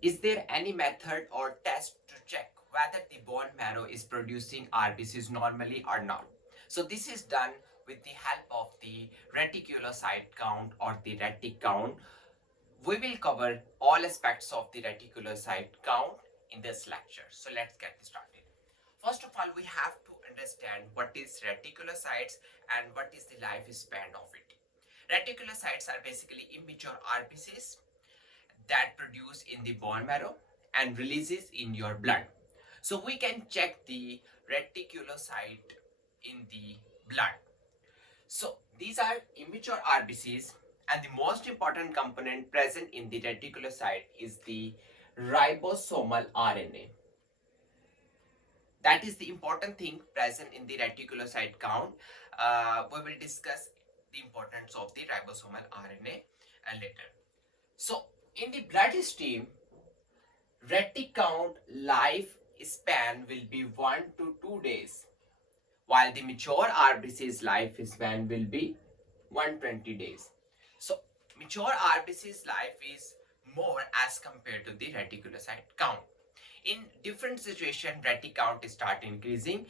Is there any method or test to check whether the bone marrow is producing RBCs normally or not? So this is done with the help of the reticulocyte count or the retic count. We will cover all aspects of the reticulocyte count in this lecture. So let's get started. First of all, we have to understand what is reticulocytes and what is the lifespan of it. Reticulocytes are basically immature RBCs that produce in the bone marrow and releases in your blood. So we can check the reticulocyte in the blood. So these are immature RBCs, and the most important component present in the reticulocyte is the ribosomal RNA. That is the important thing present in the reticulocyte count. We will discuss the importance of the ribosomal RNA later. So in the bloodstream, retic count life span will be 1 to 2 days, while the mature RBC's lifespan will be 120 days. So mature RBC's life is more as compared to the reticulocyte count. In different situation, retic count start increasing,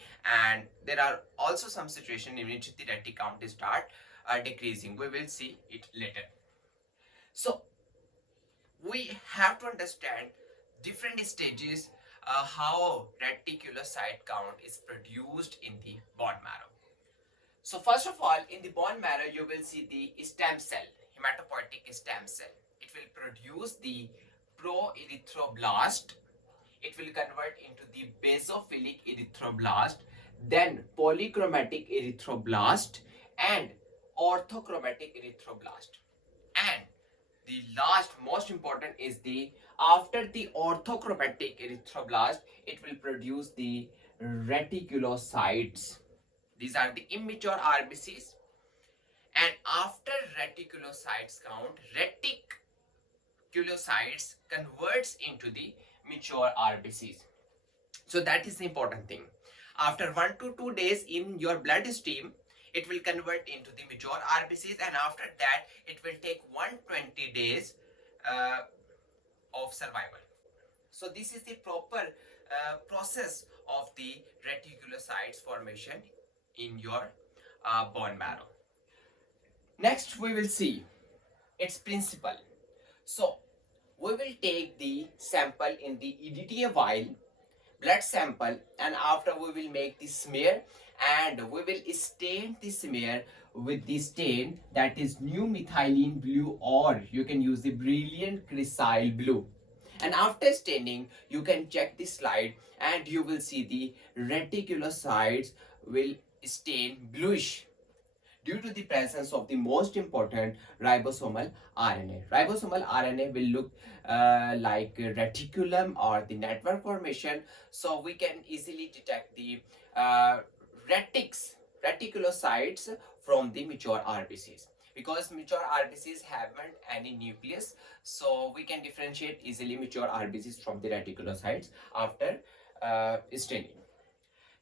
and there are also some situation in which the retic count start decreasing. We will see it later. So we have to understand different stages how reticulocyte count is produced in the bone marrow. So first of all, in the bone marrow, you will see the stem cell, hematopoietic stem cell. It will produce the pro-erythroblast. It will convert into the basophilic erythroblast, then polychromatic erythroblast, and orthochromatic erythroblast. And the last most important is the after the orthochromatic erythroblast, it will produce the reticulocytes. These are the immature RBCs. And after reticulocytes count, reticulocytes converts into the mature RBCs. So that is the important thing. After 1 to 2 days in your bloodstream, it will convert into the mature RBCs, and after that it will take 120 days uh, of survival. So this is the proper process of the reticulocytes formation in your bone marrow. Next we will see its principle. So we will take the sample in the EDTA vial, blood sample, and after we will make the smear, and we will stain the smear with the stain that is new methylene blue, or you can use the brilliant crescile blue. And after staining, you can check the slide and you will see the reticulocytes will stain bluish due to the presence of the most important ribosomal RNA. Ribosomal RNA will look like a reticulum or the network formation, so we can easily detect the uh, reticulocytes from the mature RBCs. Because mature RBCs haven't any nucleus, so we can differentiate easily mature RBCs from the reticulocytes after staining.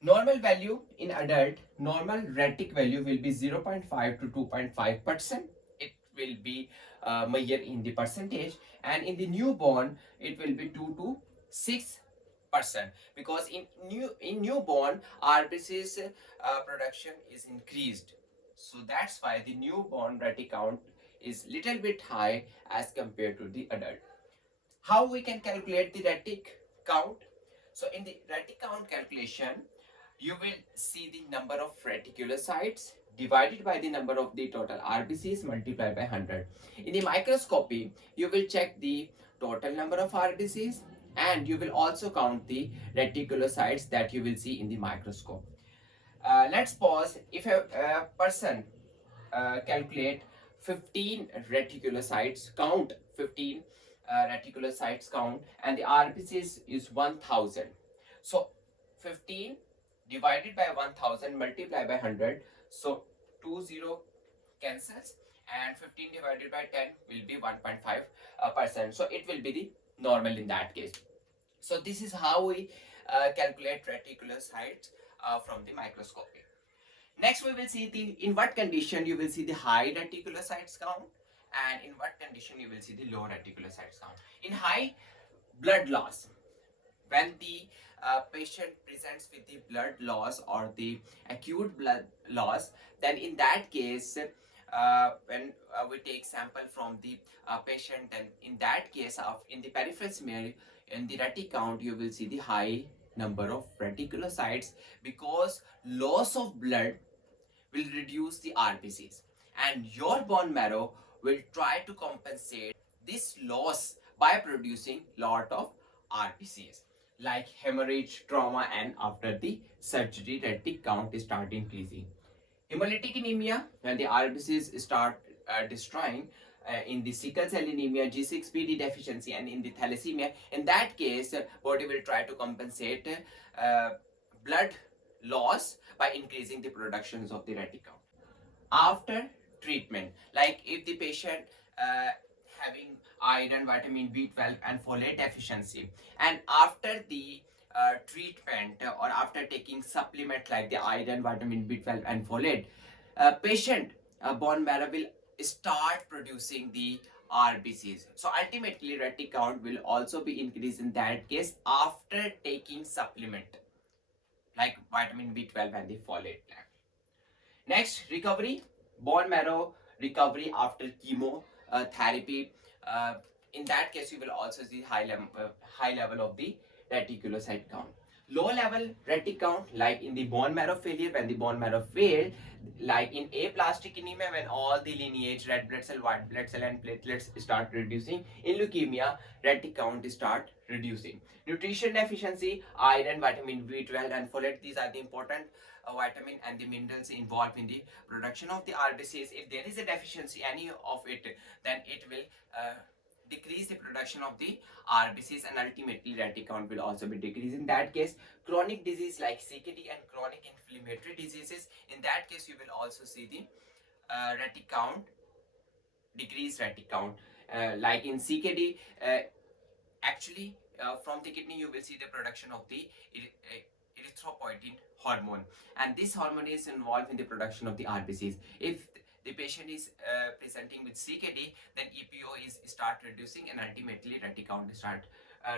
Normal value in adult, normal retic value will be 0.5 to 2.5%. It will be measured in the percentage, and in the newborn it will be 2 to 6%, because in newborn RBC's production is increased. So that's why the newborn retic count is little bit high as compared to the adult. How we can calculate the retic count? So in the retic count calculation, you will see the number of reticulocytes divided by the number of the total RBCs multiplied by 100. In the microscopy, you will check the total number of RBCs, and you will also count the reticulocytes that you will see in the microscope. Let's pause. If a person calculate 15 reticulocytes, count 15 reticulocytes count, and the RBCs is 1000. So 15 divided by 1000 multiplied by 100, so 20 cancels, and 15 divided by 10 will be 1.5%. So it will be the normal in that case. So this is how we calculate reticulocytes from the microscopy. Next we will see the in what condition you will see the high reticulocytes count, and in what condition you will see the low reticulocytes count. In high, blood loss. When the patient presents with the blood loss or the acute blood loss, then in that case, when we take sample from the patient, then in that case of in the peripheral smear, in the retic count, you will see the high number of reticulocytes, because loss of blood will reduce the RBCs, and your bone marrow will try to compensate this loss by producing lot of RBCs, like hemorrhage, trauma, and after the surgery retic count start increasing. Hemolytic anemia, when the RBCs start destroying, in the sickle cell anemia, G6PD deficiency, and in the thalassemia, in that case, body will try to compensate blood loss by increasing the productions of the reticule. After treatment, like if the patient uh, having iron, vitamin B12, and folate deficiency, and after the treatment, or after taking supplement like the iron, vitamin B12, and folate, patient bone marrow will start producing the RBCs. So ultimately, retic count will also be increased in that case after taking supplement like vitamin B12 and the folate. Next, recovery, bone marrow recovery after chemo therapy. Uh, in that case, you will also see high level of the reticulocyte count. Low level retic count, like in the bone marrow failure, when the bone marrow failed, like in aplastic anemia, when all the lineage, red blood cell, white blood cell, and platelets start reducing. In leukemia, retic count start reducing. Nutrition deficiency, iron, vitamin B12, and folate, these are the important vitamin and the minerals involved in the production of the RBCs. If there is a deficiency any of it, then it will decrease the production of the RBCs, and ultimately retic count will also be decreased. In that case, chronic disease like CKD and chronic inflammatory diseases, in that case you will also see the retic count decrease. Retic count, like in CKD, actually from the kidney you will see the production of the erythropoietin hormone, and this hormone is involved in the production of the RBCs. If the patient is presenting with CKD, then EPO is start reducing, and ultimately retic count start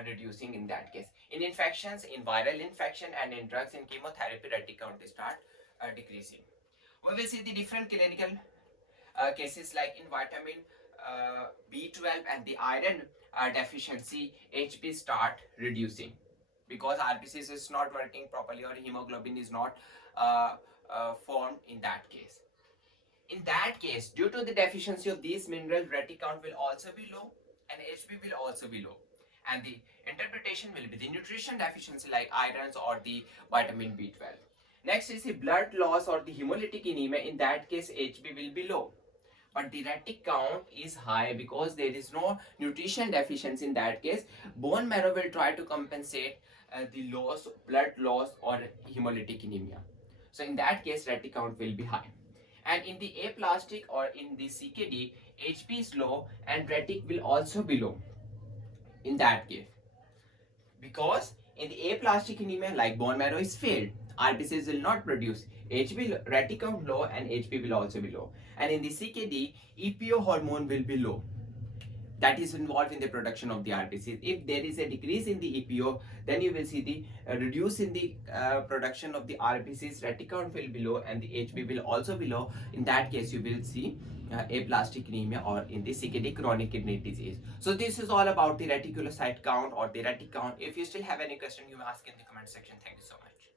reducing in that case. In infections, in viral infection, and in drugs, in chemotherapy, retic count start decreasing. We will see the different clinical cases, like in vitamin B12 and the iron deficiency, HB start reducing because RBCs is not working properly, or hemoglobin is not formed in that case. In that case, due to the deficiency of these minerals, retic count will also be low and HB will also be low. And the interpretation will be the nutrition deficiency like irons or the vitamin B12. Next is the blood loss or the hemolytic anemia. In that case, HB will be low, but the retic count is high because there is no nutrition deficiency. In that case, bone marrow will try to compensate the blood loss or hemolytic anemia. So in that case, retic count will be high. And in the aplastic or in the CKD, HP is low and retic will also be low in that case, because in the aplastic anemia, like bone marrow is failed, RBCs will not produce, HB retic count low and HP will also be low. And in the CKD, EPO hormone will be low, that is involved in the production of the RBCs. If there is a decrease in the EPO, then you will see the reduce in the production of the RBCs, retic count will be low and the HB will also be low. In that case, you will see aplastic anemia or in the CKD, chronic kidney disease. So this is all about the reticulocyte count or the retic count. If you still have any question, you may ask in the comment section. Thank you so much.